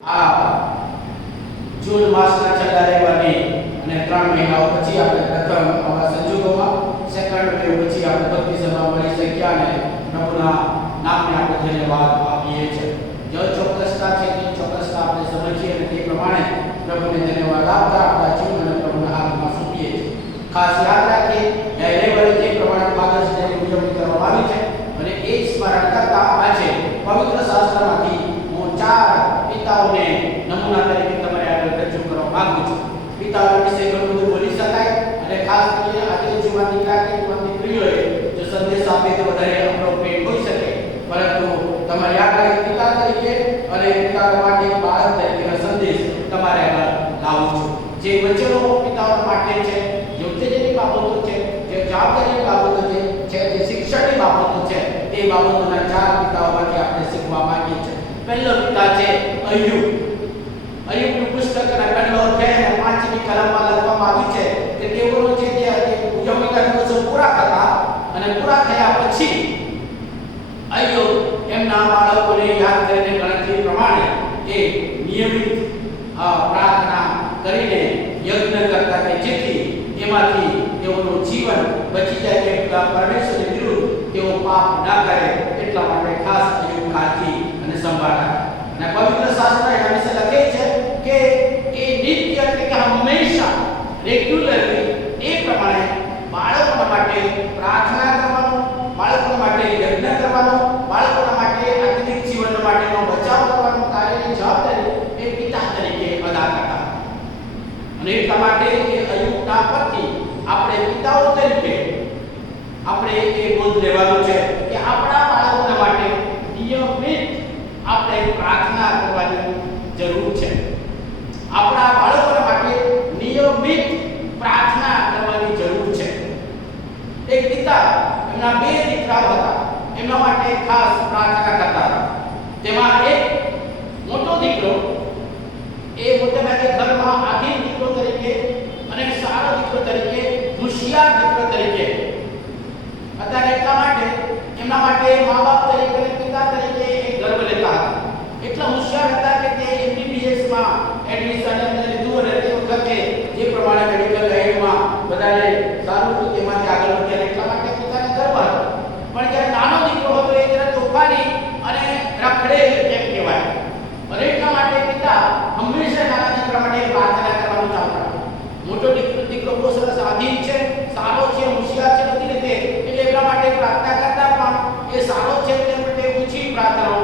આ જૂન માસના છેલ્લા રવિવારની અને 3 મહિનાઓ પછી આપણે પ્રથમ આવા સંજોગોમાં સેકન્ડ વેવ પછી આપણે ભક્તિ સભા મળી શક્યા અને પ્રભુના નામને આપણે ધન્યવાદ આપીએ છીએ. જો ચોક્કસતા છે તે ચોક્કસતા આપણે સમજીએ અને તે પ્રમાણે પ્રભુને ધન્યવાદ આપતા આપણા જીવન અને પ્રભુના હાથમાં સોંપીએ છીએ. ખાસ યાદ રાખીએ રવિવારે તે પ્રમાણે ફાધર્સ ડેની ઉજવણી કરવામાં આવી છે અને એ સ્મરણ કરતા આજે પવિત્ર શાસ્ત્રમાંથી હું 4 પિતાઓને નમૂના તરીકે તમારે આગળ રજૂ કરવા માંગુ છું. પિતાઓ વિશે ઘણું બધું બોલી શકાય અને ખાસ કરીને આજે જીવન દીકરા કે જીવન દીકરીઓએ જો સંદેશ આપે તો વધારે એપ્રોપ્રિએટ હોઈ શકે, પરંતુ તમારે આગળ પિતા તરીકે અને પિતા માટે બાળક તરીકેનો સંદેશ તમારે આગળ લાવવું છું. જે વચનો પિતાઓ માટે છે, જે ઉત્તેજની બાબતો છે, જે જવાબદારી બાબતો છે, જે શિક્ષણની બાબતો છે, તે બાબતોના 4 પિતાઓમાંથી આપણે શીખવા માંગીએ છીએ. પહેલો પિતા છે અય્યુબ. અય્યુબનું પુસ્તકના પહેલો અધ્યાય અને 5મી કલમમાં લખવામાં આવી છે કે તેઓનો જે ઉજવણીના દિવસો પૂરા થતા અને પૂરા થયા પછી અય્યુબ એમના બાળકોને યાદ કરીને ગણતરી પ્રમાણે એ નિયમિત પ્રાર્થના કરીને યજ્ઞ કરતા કે જેથી એમાંથી તેઓનું જીવન બચી જાય કે પરમેશ્વરની વિરુદ્ધ તેઓ પાપ ના કરે, એટલા માટે ખાસ અય્યુબ કાળજી અને સંભાળ રાખે. અને પવિત્ર શાસ્ત્ર એના વિશે લખે છે કે એ નિત્ય એટલે કે હંમેશા રેગ્યુલરલી એ પ્રમાણે બાળકોના માટે પ્રાર્થના કરવાનો, બાળકોના માટે યજ્ઞ કરવાનો, બાળકોના માટે આત્મિક જીવન માટેનો બચાવ કરવાનો કાર્યની જવાબદારી એ પિતા તરીકે અદા કરતા. અને એટલા માટે એ અય્યુબના પરથી આપણે પિતાઓ તરીકે આપણે એ બોધ લેવાનો છે કે આપણા બાળકોના માટે નિયમિત આપણે પ્રાર્થના કરવાની જરૂર છે. આપણા બાળકોના માટે નિયમિત પ્રાર્થના કરવાની જરૂર છે. એક પિતા એમના 2 દીકરાઓ હતા, એમના માટે ખાસ પ્રાર્થના કરતા હતા. તેમાં એક મોટો દીકરો એ મોટે ભાગે ઘરમાં આધીન દીકરો તરીકે અને સારો દીકરો તરીકે, હોશિયાર દીકરો તરીકે અત્યારે એટલા માટે એમના માટે મા બાપ તરીકે અને પિતા તરીકે એક ગર્વ લેતા હતા. એટલા હોશિયાર હતા કે તે MBBS માં એડમિશન લીધું અને તે વખતે જે પ્રમાણે મેડિકલ લાઈનમાં બધાને સારું હતું તેમાંથી આગળ વધ્યા, એટલા માટે પિતાને ગર્વ હતો. પણ જ્યારે નાનો દીકરો હતો એ જરા તોફાની અને રખડે એમ કહેવાય, અને એટલા માટે પિતા હંમેશા નાના દીકરા માટે પ્રાર્થના કરવાનું ચાલતા. મોટો દીકરો બહુ સરસ આધીન છે, સારો છે, હોશિયાર છે બધી રીતે, એટલે એટલા માટે પ્રાર્થના કરતા, પણ એ સારો છે તે માટે ઓછી પ્રાર્થનાઓ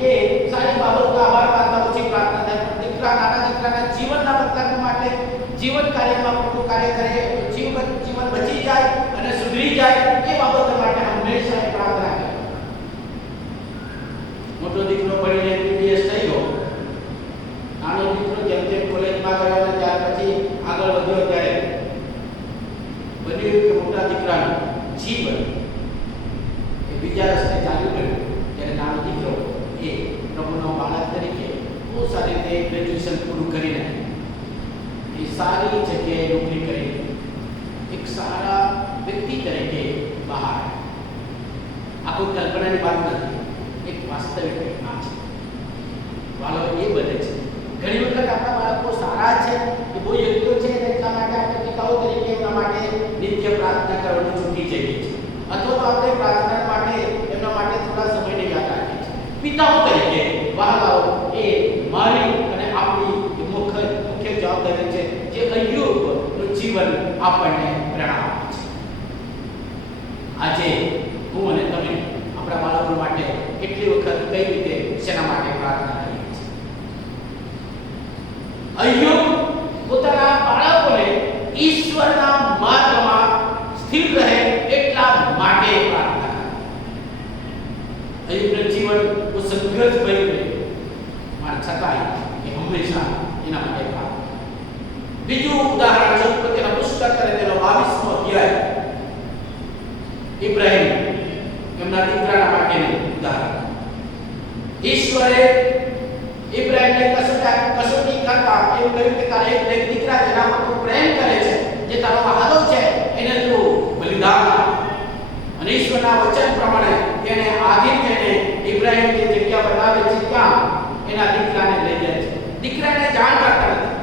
કે સારી બાબતનો આભાર માનતા ઓછી પ્રાર્થના થાય. દીકરા નાના દીકરાના જીવનના બદલાવ માટે જીવન કાર્યમાં મોટું કાર્ય કરે, જીવન બચી જાય અને સુધરી જાય એ બાબત માટે હંમેશા પ્રાર્થના કરે. મોટો દીકરો ભણીને MBBS થઈ ગયો, નાનો દીકરો જેમ જેમ કોલેજમાં ગયો અને ત્યાર પછી આગળ વધ્યો ત્યારે બન્યું કે મોટા દીકરાનું જીવન એ બીજા રસ્તે ચાલ્યું ગયું. ત્યારે નાનો દીકરો એ પ્રભુનો બાળક તરીકે બહુ સારી રીતે ગ્રેજ્યુએશન પૂરું કરીને એ સારી જગ્યાએ નોકરી કરી એક સારા વ્યક્તિ તરીકે બહાર. આ કોઈ કલ્પનાની વાત નથી, એક વાસ્તવિક ઘટના છે. વાલો એ બને છે ઘણી વખત આપણા બાળકો સારા છે કે બહુ યોગ્ય છે એટલા માટે આપણે પિતાઓ તરીકે એમના માટે નિત્ય પ્રાર્થના કરવાનું ચૂકી જઈએ છીએ, અથવા તો આપણે પ્રાર્થના માટે એમના માટે થોડા સમયને યાદ રાખીએ છીએ. પિતાઓ તરીકે વહાલાઓ એ મારી અને આપણી મુખ્ય જવાબદારી છે, જે અય્યુબનું જીવન આપણને પ્રેરણા આપે છે. આજે હું અને તમે આપણા બાળકો માટે કેટલી વખત કઈ રીતે શેના માટે પ્રાર્થના કરીએ છીએ? અય્યુબ પોતાના બાળકોને ઈશ્વરના માર્ગમાં સ્થિર રહે એટલા માટે પ્રાર્થના કરે. અય્યુબનું જીવન બહુ સંઘર્ષ ભર્યું રહ્યું, પણ છતાંય એ હંમેશા એના માટે પ્રાર્થના. બીજું ઉદાહરણ છે તેના પુસ્તક અને તેનો 22મો અધ્યાય, ઇબ્રાહિમ એમના દીકરાના માટેનું ઉદાહરણ. ઈશ્વરે ઇબ્રાહિમને કસોટી કરતા એવું કહ્યું કે તારે એક દીકરા જેના પર તું પ્રેમ કરે છે, જે તારો વહાલો છે, એને તું બલિદાન આપ. અને ઈશ્વરના વચન પ્રમાણે તેને આધીન થઈને ઇબ્રાહિમ જે જગ્યા બતાવે છે ત્યાં એના દીકરાને લઈ જાય છે. દીકરાને જાણ કરતા નથી.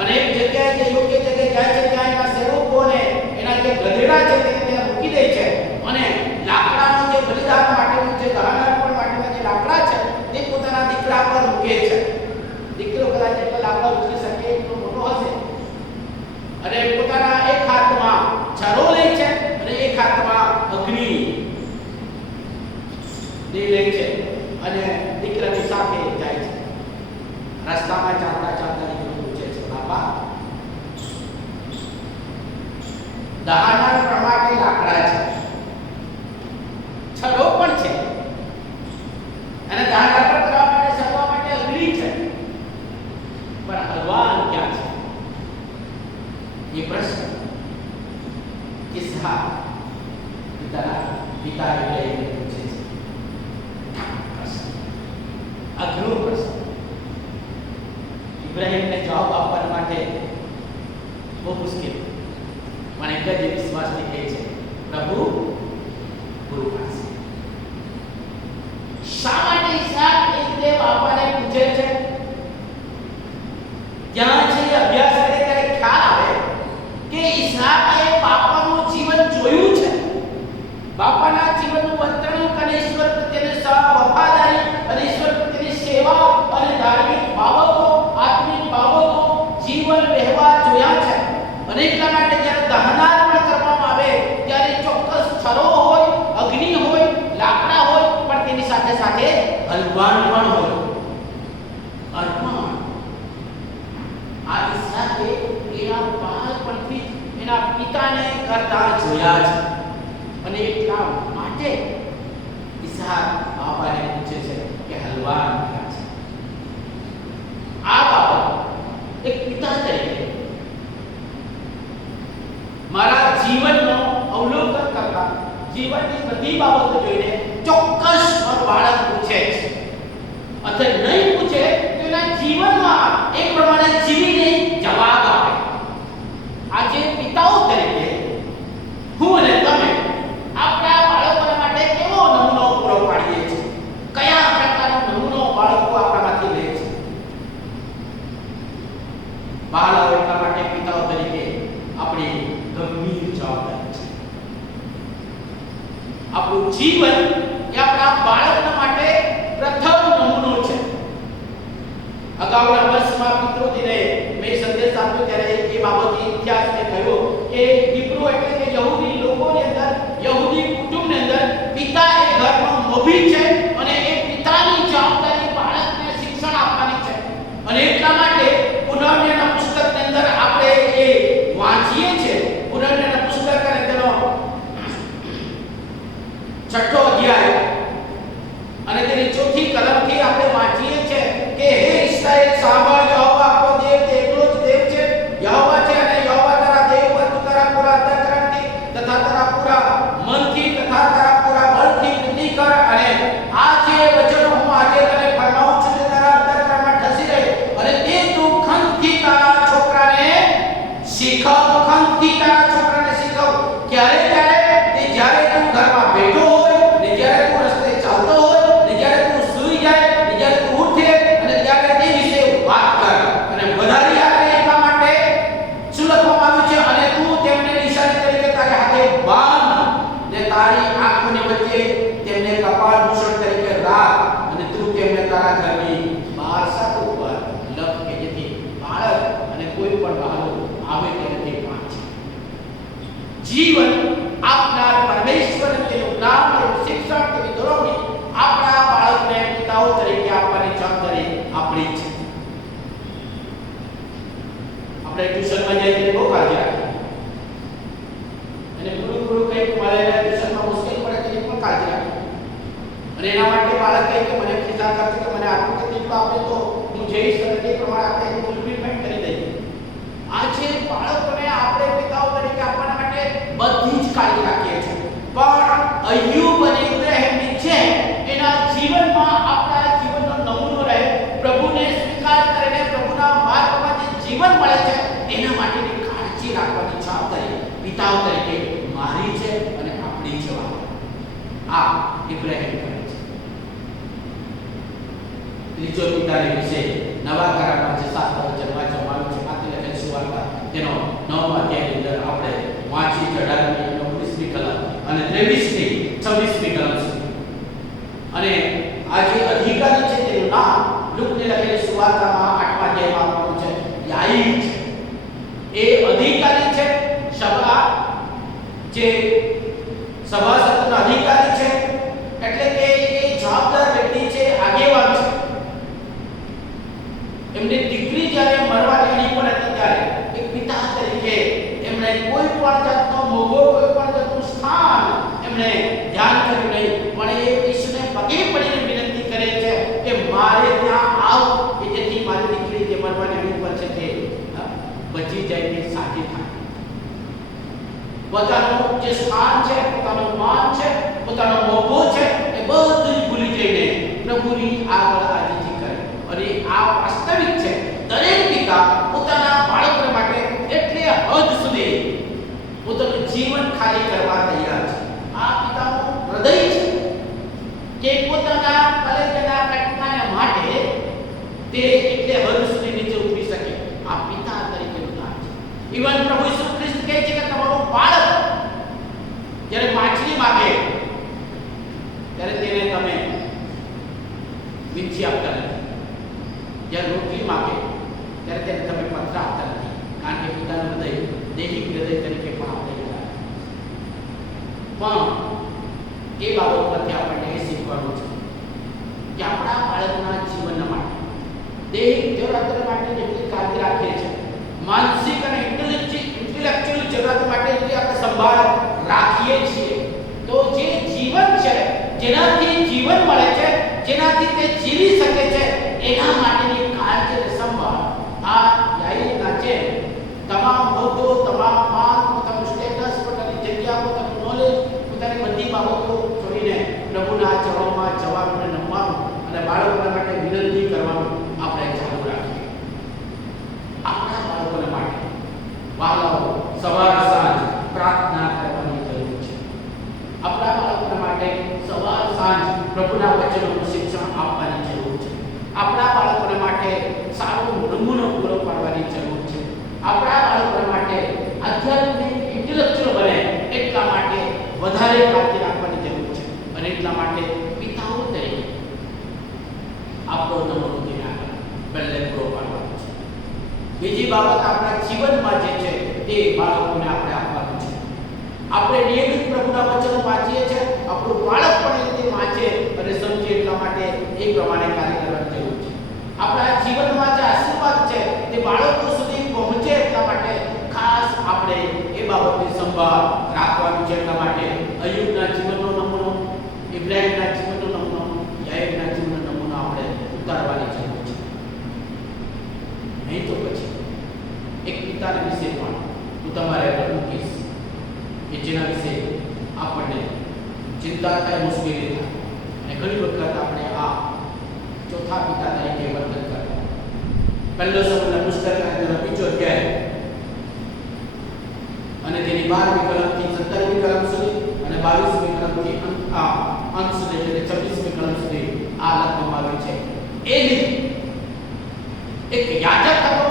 અને એક જગ્યાએ જે યોગ્ય જગ્યાએ જાય છે ત્યાં એના સેવકોને એના જે ગધેડા છે તેને ત્યાં મૂકી દે છે અને લાકડાનું જે બલિદાન માટેનું જે દહન અર્પણ માટેના જે લાકડા છે તે પોતાના દીકરા પર મૂકે છે. દીકરો કદાચ એટલા લાકડા ઉચકી શકે એટલો મોટો હશે અને પોતાના એક હાથમાં છરો લે છે અને એક હાથમાં અગ્નિ લે છે અને દીકરાની સાથે જાય છે. રસ્તામાં ચાલતા ચાલતા દીકરો પૂછે છે, બાપા દહન માટે લાકડા છે, છરો પણ છે અને દહન કરવા માટે સળવા માટે અગ્નિ છે, પણ હલવાન ક્યાં છે? ये प्रश्न इसहाक पिता इब्राहिम ने पूछे अघरू प्रश्न. इब्राहिम ने जवाब આપવા માટે બહુ મુશ્કેલ પણ એક જ વિશ્વાસથી કહે છે, પ્રભુ ગુરુ પાસે. શા માટે ઈસાક એ રીતે બાપાને પૂછે છે? જ્યાં છે અભ્યાસ કરે ત્યારે ખ્યાલ આવે કે ઈસાકે બાપાનું જીવન જોયું છે. બાપાના જીવનનું વર્તન અને ઈશ્વર પ્રત્યેની વફાદારી અને ઈશ્વર પ્રત્યેની સેવા અને ધાર્મિક બાબતો, આત્મિક બાબતો જીવન વ્યવહાર જોયા છે. અને એટલા માટે જ્યારે દહનાર્પણ કરવામાં આવે ત્યારે ચોક્કસ છરો હોય, અગ્નિ હોય, લાકડા હોય, પણ તેની સાથે સાથે હલવાન પણ હોય. અર્પણ આ ઈસાકે એના બાળપણથી એના પિતાને કરતા જોયા છે અને એટલા માટે ઈસાક બાપાને પૂછે છે કે હલવાન ક્યાં છે? આ બાબત એક પિતા તરીકે મારા જીવનનો અવલોકન કરતા જીવનની બધી બાબતો જોઈને ચોક્કસ બાળક પૂછે છે અથવા નહીં પૂછે તો એના જીવનમાં એક પ્રમાણે જીવીને જવાબ આપે. આજે પિતાઓ તરીકે હું અને તમે આપણા બાળકો માટે કેવો નમૂનો પૂરો પાડીએ છીએ? કયા પ્રકારનો નમૂનો બાળકો આપણામાંથી લે છે? બાળકો એટલા માટે પિતાઓ તરીકે આપણી ગંભીર જવાબદારી છે. આપણું જીવન એ આપણા બાળકના માટે પ્રથમ નમૂનો છે. અગાઉના વર્ષમાં મિત્રો દિને મેં સંદેશ આપ્યો ત્યારે એ બાબતની ઇતિહાસ મેં કહ્યો કે હિબ્રુ એટલે કે યહૂદી લોકોની અંદર, યહૂદી કુટુંબની અંદર પિતા એ ઘરનો મોભી છે અને એ પિતાની જવાબદારી બાળકને શિક્ષણ આપવાની છે. અને એટલા માટે પુનર્નિર્માણ પુસ્તકની અંદર આપણે એ વાંચીએ છીએ. પુનર્નિર્માણ પુસ્તક અને તેનો 6ઠો અધ્યાય અને તેની 4થી કલમથી આપણે વાંચીએ છીએ કે હે ઇસ્રાએલ સાંભળ, યહોવા આપણો દેવ તે એકલો જ દેવ છે. યહોવા છે અને યહોવા તારા દેવ પર તું તારા પૂરા અંતઃકરણથી તથા તારા પૂરા મનથી તથા તારા પૂરા બળથી પ્રીતિ કર. અને આ જે વચનો હું આજે તને ફરમાવું છું તે તારા અંતઃકરણમાં ઠસી રહે અને તે તું ખંતથી તારા છોકરાને શીખવ. ખંતથી તારા છોકરાને શીખવ. ક્યારે તે જ્યારે તું ઘરમાં બેઠો હોય ને જ્યારે તું રસ્તે ચાલતો હોય ને જ્યારે તું સૂઈ જાય ને જ્યારે તું ઉઠે અને ત્યારે તે વિશે વાત કર. અને વધારે આપણે એટલા માટે શું લખવામાં આવ્યું છે? અને તું તેમને નિશાની તરીકે તારી હાથે બાંધ ને તારી આંખોની વચ્ચે તેમને કપાળ ભૂષણ તરીકે રાખ અને તું તેમને તારા ઘરની બહાર સાતો ઉપર લખ કે જેથી બાળક અને કોઈ પણ બહાર આવે તેને તે વાંચે. જીવન આપનાર પરમેશ્વર તેનું જ્ઞાન તેનું શિક્ષણ તેની દોરવણી આપણા બાળકને પિતાઓ તરીકે આપવાની જવાબદારી આપણી છે. આપણે ટ્યુશનમાં જઈએ ત્યારે બહુ કાળજી રાખીએ અને ગુરુ કંઈક મળે ટ્યુશનમાં મુશ્કેલ પડે તેની પણ કાળજી રાખીએ. અને એના માટે બાળક કહે કે મને ખિસ્સા કરશે કે મને આટલું કેટલું આપે તો હું જઈશ અને તે પ્રમાણે આપણે ફૂલફિલમેન્ટ કરી દઈએ. આજે બાળકોને આપણે પિતાઓ તરીકે આપવાના માટે બધી જ કાળજી રાખીએ છીએ. પણ અય્યુબ અને ઇબ્રાહિમની જેમ એના જીવનમાં આપણા જીવનનો નમૂનો રહે, પ્રભુને સ્વીકાર કરીને પ્રભુના માર્ગમાં જે જીવન મળે છે એના માટેની કાળજી રાખવાની જવાબદારી પિતાઓ તરીકે મારી છે અને આપણી છે. આ ઇબ્રાહિમ કરે છે. ત્રીજો ઈશ્વર પિતાને વિશે નવા કરારમાં જે 7 વચન વાંચવામાં આવ્યું છે, માથી લખેલ સુવાર્તા તેનો 9મા અધ્યાયની અંદર આપણે વાંચી 18મી 19મી કલમ અને 23મી 26મી કલમ સુધી. અને આ જે અધિકારી છે તેનું નામ લુકને લખેલી સુવાર્તામાં 8મા અધ્યાયમાં આપવાનું છે, યાઈર છે. એ અધિકારી છે, સભા જે સભાસદનો અધિકારી છે, એટલે કે એ જવાબદાર વ્યક્તિ છે, આગેવાન છે. એમની દીકરી જ્યારે મરવાની અણી પર હતી ત્યારે એક પિતા તરીકે એમણે કોઈ પણ જાતનો મોભો, કોઈ પણ જાતનું સ્થાન એમણે ધ્યાન કર્યું નહીં, પણ એ ઈશ્વરને પગે પડીને વિનંતી કરે છે કે મારે ત્યાં આવ, કે જેથી મારી દીકરી જે મરવાની અણી પર છે તે બચી જાય, તે સાજી થાય. પોતાનું જે સ્થાન છે, પોતાનું માન છે, પોતાનો મોભો છે, એ બધું જ ભૂલી જઈને પ્રભુની આગળ આજીજી કરે. અને આ વાસ્તવિક છે. દરેક પિતા પોતાના બાળકો માટે એટલે હદ સુધી પોતાનું જીવન ખાલી કરવા તૈયાર છે. આ પિતાનું હૃદય છે કે પોતાના કલેજાના કટકાને માટે તે એટલે હદ સુધી નીચે ઉતરી શકે. આ પિતા તરીકેનું કામ છે. ઈવન પ્રભુ ઈસુ ખ્રિસ્ત કહે છે કે તમારું બાળક જ્યારે માછલી માગે ત્યારે તેને તમે વીંછી આપતા નથી, જ્યારે રોટલી માગે ત્યારે તેને તમે પથરા આપતા નથી, કારણ કે પિતાનું હૃદય દૈહિક હૃદય તરીકે પણ આપણે પણ એ બાબત પરથી આપણને એ શીખવાનું છે કે આપણા બાળકના જીવન માટે દૈહિક જરૂરિયાતો માટે જેટલી કાળજી રાખીએ છીએ, માનસિક અને ઇન્ટેલેક્ચ્યુઅલ જરૂરિયાતો માટે જેટલી આપણે સંભાળ રાખીએ છીએ, તો જે જીવન છે, જેનાથી જીવન મળે છે, જેનાથી તે જીવી શકે છે, એના માટેની કાળજી અને સંભાળ આ યાઈરના છે. તમામ હોદ્દો, તમામ માન, પોતાનું સ્ટેટસ, પોતાની જગ્યા, પોતાનું નોલેજ, પોતાની બધી બાબતો છોડીને પ્રભુના ચરણોમાં જવાનું, નમવાનું અને બાળકોના માટે વિનંતી કરવાનું આપણે ચાલુ રાખીએ. આપણા બાળકોના માટે વાલાઓ સવાર સાંજ પ્રાર્થના કરવાની જરૂર છે. આપણા બાળકોના માટે સવાર સાંજ પ્રભુના વચનોનું શિક્ષણ આપવાની જરૂર છે. આપણા બાળકોના માટે સારો નમૂનો પૂરો પાડવાની જરૂર છે. આપણા બાળકોના માટે આધ્યાત્મિક ઇન્ટેલેક્ચ્યુઅલ બને એટલા માટે વધારે કાળજી રાખવાની જરૂર છે. અને એટલા માટે પિતાઓ તરીકે આપણો નમૂનો ધ્યાન પહેલે પૂરો પાડવાનો છે. બીજી બાબત આપણા જીવનમાં જે છે તે બાળકોને આપણે આપવાનું છે. આપણે નિયમિત પ્રભુના વચનો વાંચીએ છીએ, આપણું બાળક પણ એ રીતે વાંચે અને સમજે એટલા માટે એ પ્રમાણે કાર્ય કરવાની જરૂર છે. આપણા જીવનમાં જે આશીર્વાદ છે તે બાળકો સુધી પહોંચે એટલા માટે ખાસ આપણે એ બાબતની સંભાળ રાખવાની છે. એટલા માટે અય્યુબના જીવનનો નમૂનો, ઇબ્રાહીમના જીવનનો નમૂનો, યાએબના જીવનનો નમૂનો આપણે ઉતારવાની જરૂર છે. નહીં તો પછી એક પિતાના વિશે પણ હું તમારે મૂકીશ કે જેના વિશે આપણને ચિંતા થાય, મુશ્કેલી થાય, અને ઘણી વખત આપણે આ ચોથા પિતા તરીકે વર્તન કરતા. પહેલો સમયના પુસ્તક અને તેનો 5 અધ્યાય અને તેની 12મી કલમથી 17મી કલમ સુધી અને 22મી કલમથી અંત સુધી એટલે 26મી કલમ સુધી આ લખવામાં આવ્યું છે. એ રીતે એક યાજક હતો,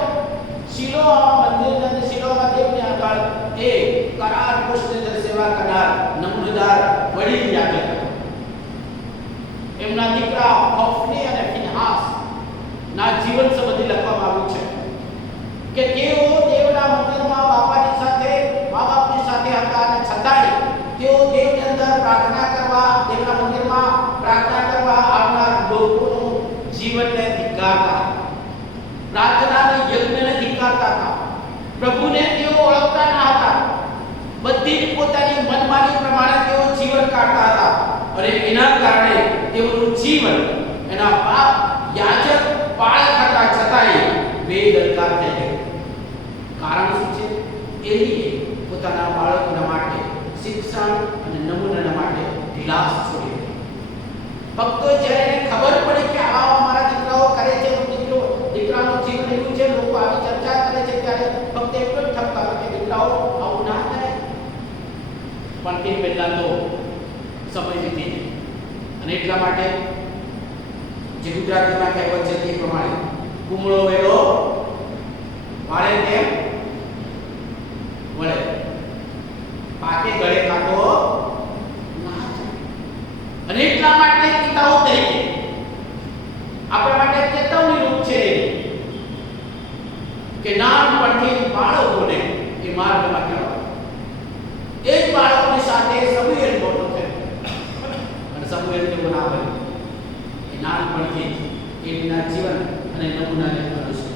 શિલોઆ મંદિરના અંદર શિલોઆ દેવની આગળ એ કરાર પુરુષની અંદર સેવા કરનાર નમૂનેદાર વડીલ યાજક હતો. એમના દીકરા હોફની અને ફિનહાસ ના જીવન સંબંધી લખવામાં આવ્યું છે કે તેઓ દેવના મંદિરમાં બાપાની સાથે, મા-બાપની સાથે હતા, અને છતાંય તેઓ દેવની અંદર પ્રાર્થના કરવા, દેવના મંદિરમાં પ્રાર્થના કરવા આવનાર લોકોનું જીવનને ધિક્કારતા, પ્રાર્થનાને યજ્ઞને ધિક્કારતા હતા. પ્રભુને તેઓ ઓળખતા ન હતા. બધી જ પોતાની મનમાની પ્રમાણે તેઓ જીવન કાઢતા હતા અને એના કારણે તેઓનું જીવન એના બાપ યાજક પાળક હતા છતાંય બેદરકાર થઈ ગયું. કારણ શું છે? એલીએ પોતાના બાળકોના માટે શિક્ષણ અને નમૂનાના માટે ઢીલાસ છોડી દીધી. ભક્તો જ્યારે એને ખબર પડી કે આવા અમારા દીકરાઓ કરે છે, દીકરાનું જીવન એવું છે, લોકો આવી ચર્ચા કરે છે, ત્યારે ફક્ત એટલો જ ઠપકારો કે દીકરાઓ આવું ના થાય. પણ તે પહેલા તો સમય વીતી ગયો અને એટલા માટે જે ગુજરાતીમાં કહેવત છે તે પ્રમાણે કુમળો વેલો વાળે તેમ વળે, પાકે ગળે કાંટો ના જાય. અને એટલા માટે પિતાઓ તરીકે આપણા માટે ચેતવણી રૂપ છે કે નાનપણથી બાળકોને એ માર્ગમાં કહેવાય. એ જ બાળકોની સાથે સમુએલ મોટો થયો અને સમુએલને બનાવે એ નાનપણથી એમના જીવન અને નમૂનાને અનુસરે.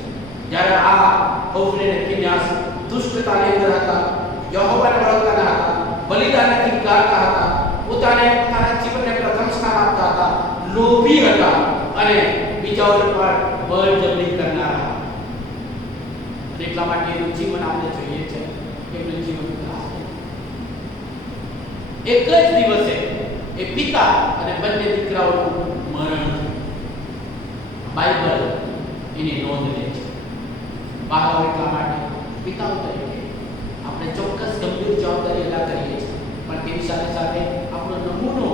જ્યારે આ હોફને અને ફિન્યાસ દુષ્ટતાની અંદર હતા, યહોવાને વળગતા હતા, બલિદાનથી ગાતા હતા, પોતાના જીવનને પ્રથમ સ્થાન આપતા હતા, લોભી હતા અને બીજાઓ પર બળજબરી કરનારા. એટલા માટે એનું જીવન આપણે જોઈએ છે. એમનું જીવન એક જ દિવસે એ પિતા અને બંને દીકરાઓનું મરણ થયું. બાઇબલ એની નોંધ લે છે. બાળકો એટલા માટે પિતાઓ તરીકે આપણે ચોક્કસ ગંભીર જવાબદારી અદા કરીએ છીએ, પણ તેની સાથે સાથે આપણો નમૂનો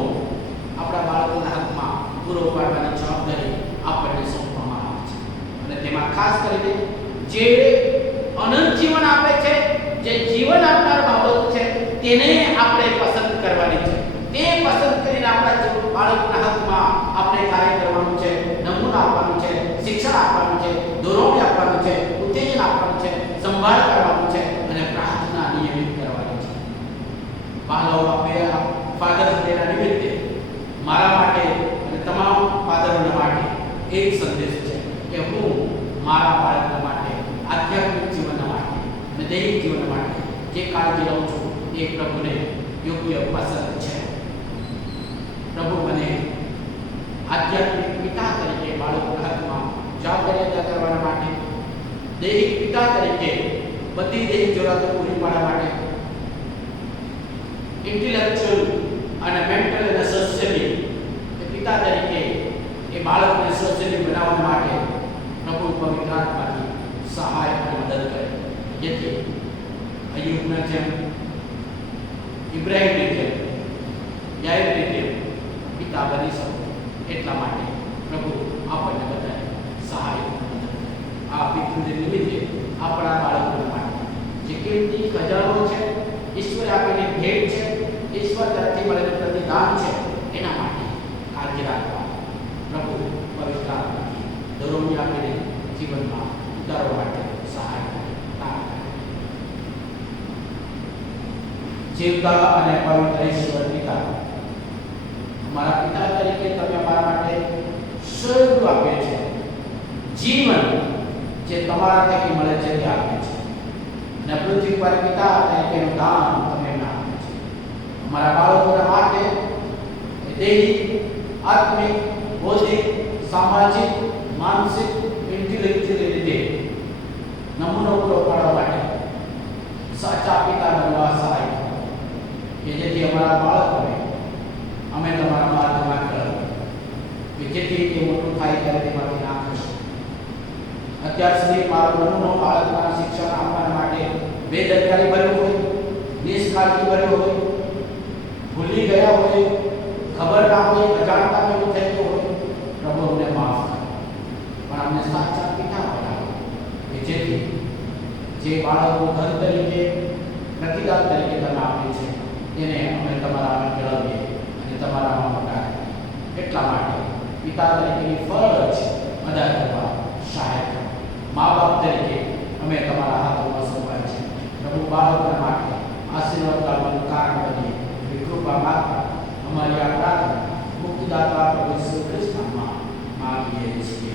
આપણા બાળકોના હાથમાં પૂરો પાડવાની જવાબદારી આપણને સોંપવામાં આવે છે. અને તેમાં ખાસ કરીને જે અનંત જીવન આપે છે, જે જીવન આપનાર બાબત છે, તેને આપણે પસંદ કરવાની છે. તે પસંદ કરીને આપણા બાળકોના હાથમાં આપણે કાર્ય કરવાનું છે, નમૂના આપવાનું છે, શિક્ષણ આપવાનું છે, દોરવણી આપવાનું છે, ઉત્તેજન આપવાનું છે, સંભાળ કરવાનું છે અને પ્રાર્થના નિયમિત કરવાની છે. બાળકો આપણે ફાધર્સ ડેના નિમિત્તે મારા માટે અને તમામ ફાધરોના માટે એક સંદેશ છે કે હું મારા બાળકો માટે આધ્યાત્મિક જીવન માટે અને દૈહિક જીવન માટે જે કાળજી લઉં છું એ પ્રભુને યોગ્ય પસંદ છે. પ્રભુ મને આધ્યાત્મિક પિતા તરીકે બાળકોના હાથમાં જવાબદારી અદા કરવા માટે, દૈહિક પિતા તરીકે બધી દૈહિક જરૂરિયાતો પૂરી પાડવા માટે, ઇન્ટેલેક્ચ્યુઅલ અને મેન્ટલ અને સોશિયલી પિતા તરીકે એ બાળકને સોશિયલી બનાવવા માટે પ્રભુ પવિત્ર આત્માથી સહાય અને મદદ કરે, જેથી અય્યુબના જેમ, ઇબ્રાહીમની જેમ, યાયબની જેમ પિતા બની શકો. એટલા માટે પ્રભુ આપણને બધાને સહાય મદદ કરે. આ પિતૃને નિમિત્તે આપણા બાળકો માટે જે કિંમતી ખજાનો છે, ઈશ્વરે આપેલી ભેટ છે, ઈશ્વર તરફથી મળેલું પ્રતિદાન છે, એના માટે કાળજી રાખવા પ્રભુ પવિત્ર આત્માથી દોરવણી આપીને જીવનમાં ઉતારવા માટે સહાય કરે. જીવતા અને પવિત્ર ઈશ્વર પિતા, મારા પિતા તરીકે તમે અમારા માટે સર્વ આપે છે. જીવન જે તમારા થકી મળે છે તે આપે છે અને પૃથ્વી પર પિતા તરીકેનું દાન તમે એમને આપે છે. અમારા બાળકોના માટે દૈહિક, આત્મિક, બૌદ્ધિક, સામાજિક, માનસિક, ઇન્ટેલેક્ચ્યુઅલ રીતે નમૂનો પૂરો પાડવા માટે સાચા પિતા બનવા સહાય કરો કે જેથી અમારા બાળકોને અમે તમારા માર્ગમાં કરો કે જેથી તે મોટું થાય ત્યારે તેમાંથી ના થશે. અત્યાર સુધી મારો નમૂનો બાળકના શિક્ષણ આપવા માટે બેદરકારી ભર્યો હોય, નિષ્કાળજી ભર્યો હોય, ભૂલી ગયા હોય, ખબર ના હોય, અજાણતા એવું થઈ ગયું હોય, પ્રભુ અમને માફ કરો. પણ અમને સાચા પિતા બનાવો કે જેથી જે બાળકો ધન તરીકે, પ્રતિદાન તરીકે તમે આપે છે એને અમે તમારામાં કેળવીએ અને તમારામાં મોટા કરીએ. એટલા માટે પિતા તરીકેની ફરજ અદા કરવા સહાય કરો. મા બાપ તરીકે અમે તમારા હાથોમાં સોંપાય છે. પ્રભુ બાળકોના માટે આશીર્વાદ લાવવાનું કારણ બનીએ એવી કૃપા માગતા અમારી આ પ્રાર્થના મુક્તિદાતા પ્રભુ ઈસુ ખ્રિસ્તમાં માંગીએ છીએ.